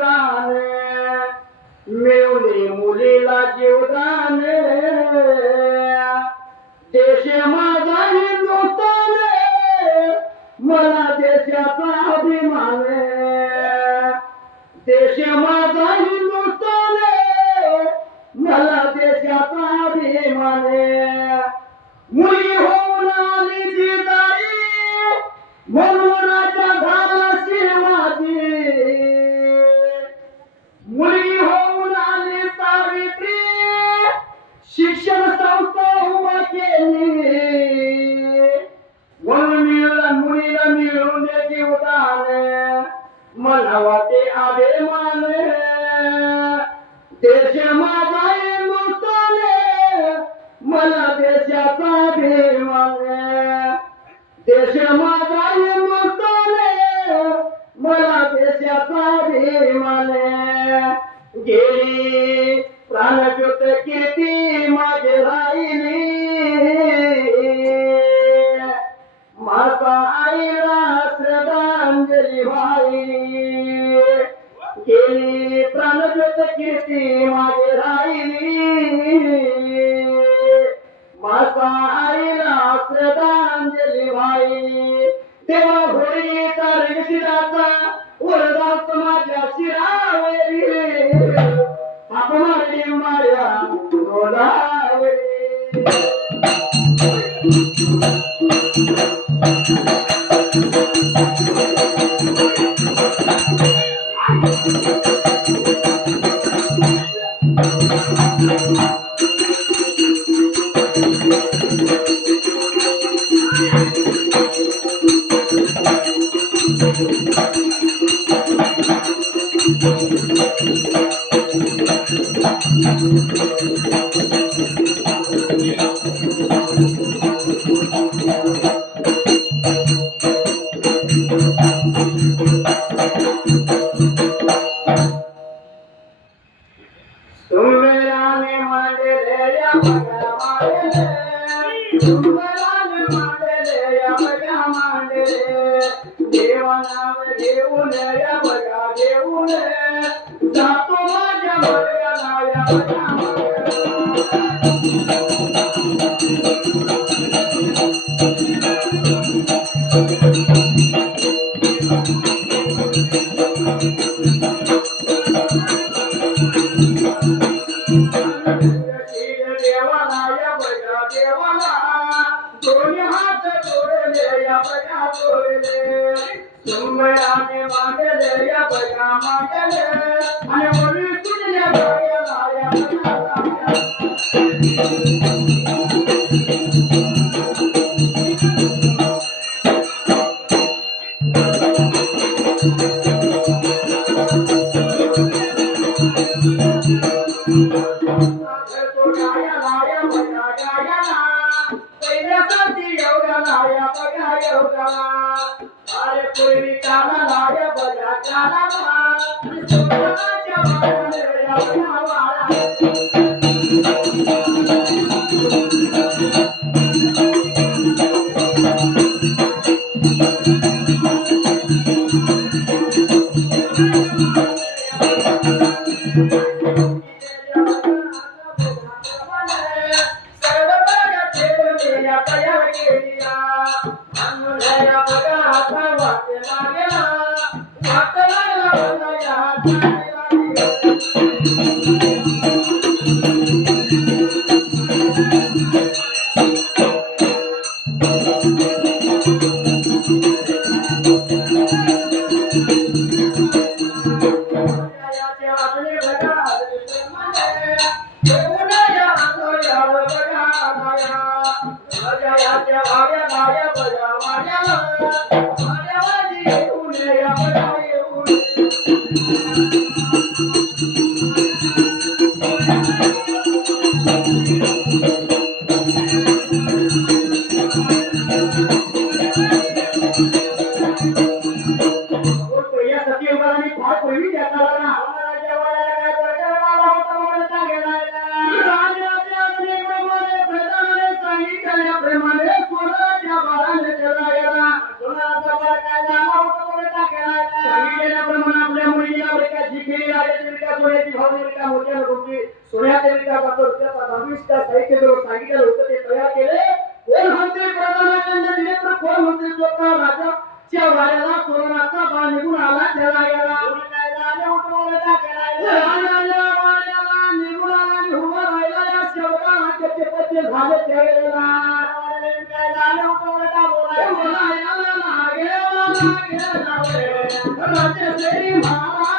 गाण मिळवले मुलीला जीवदान देश माझा हिंदुस्थान मला देशाचा अभिमान देश माझा हिंदुस्थान मला देशाचा अभिमान मुली होऊन आली जिजाई म्हणून राजा झाला शिवाजी मुलगी होऊन आली सावित्री शिक्षण संस्था उभा केली म्हणून मुलीला मिळून दे जीवदान मला वाटे अभिमान देश माझा हिंदुस्थान मला देशाचा अभिमान देश माझा हिंदुस्थान मला देशाचा अभिमान गेली प्राणज्योत कीर्ती माझी राहिली माता आईला श्रद्धांजली वाहिली गेली प्राणज्योत कीर्ती माझी राहिली माता आईला श्रद्धांजली वाहिली तेव्हा घोडीचा ऋषिराचा वरदास माझ्या शिरावरी थाप मारली माझ्या गोदावरी देवानाव घेऊन या बघा घेऊन जातो माझ्या बघाला या बघा देवाला या बघा देवाला दोन्ही हात जोडले या बघा जोडले सुंबळाने मांडले या बघा मांडले आणि मुली तुझ्या बघाला या बघा अरे पूर्वी काला लाया बजा काला राजानंद दिले तर कोण म्हणते स्वतः राजाच्या वाड्याला सोनाचा बाण निघून आला त्याला गेला काय झाले उठवलं टाकायला राजाच्या वाड्याला निघून आला आणि उभा राहिला या शब्दा हाताचे पत्ते झाले त्याला काय झाले उठवलं टाकायला राजा श्री महाराज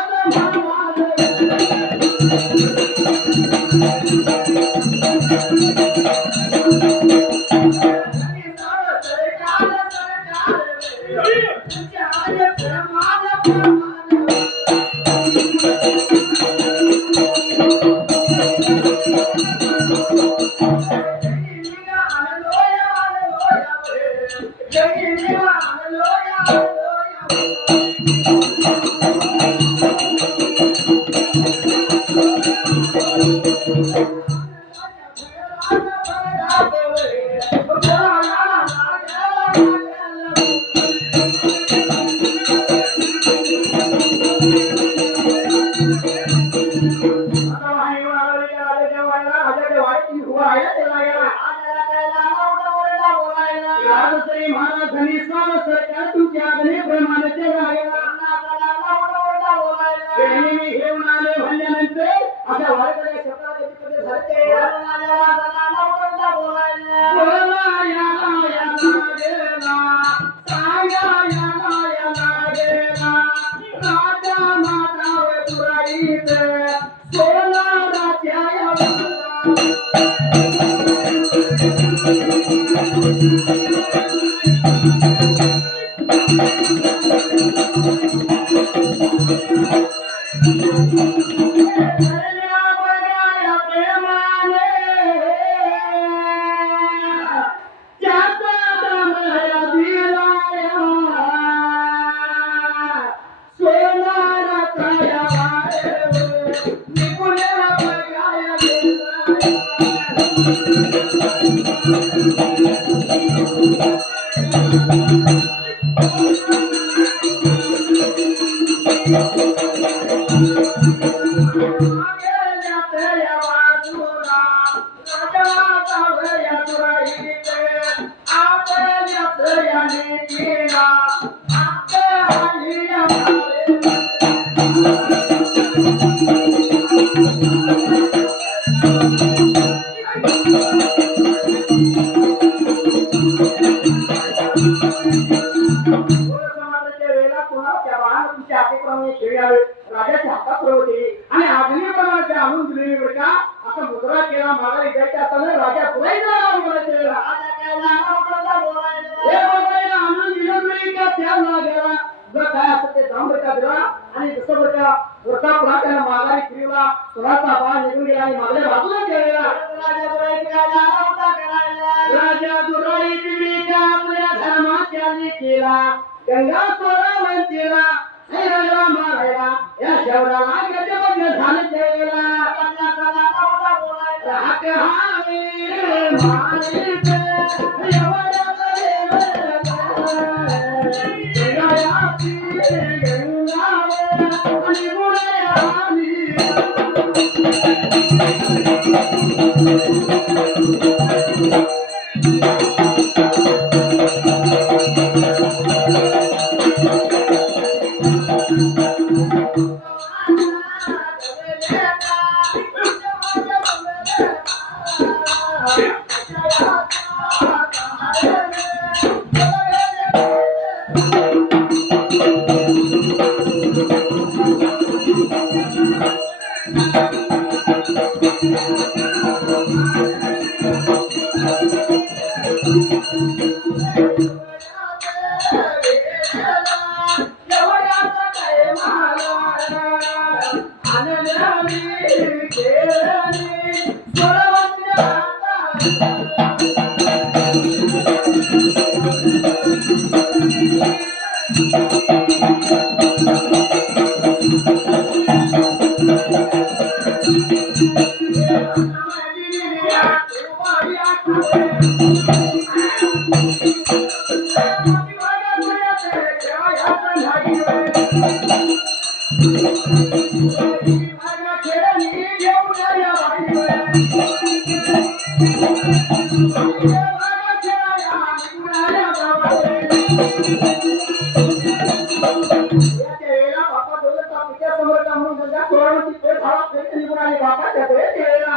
वेळेला बापा डोळे पित्या समोर का म्हणून सोळा निघून आले बापा त्या वेळेला